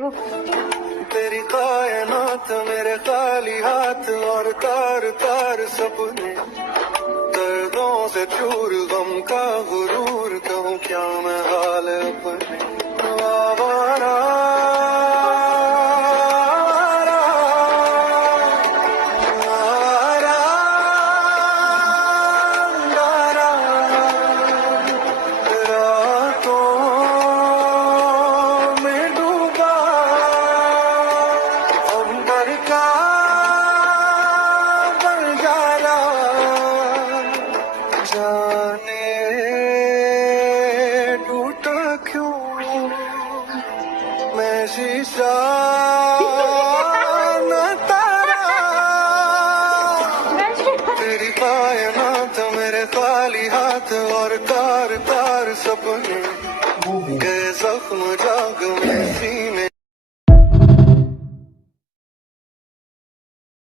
तेरी कायनात मेरे खाली हाथ और तार तार सपने, दर्दों से चूर गम का गुरूर, कहूँ क्या मैं हाल अपने। आवारा आवारा, आवारा, रातों में डूबा अंबर का बंजारा, जाने टूटा क्यों मैं शीशा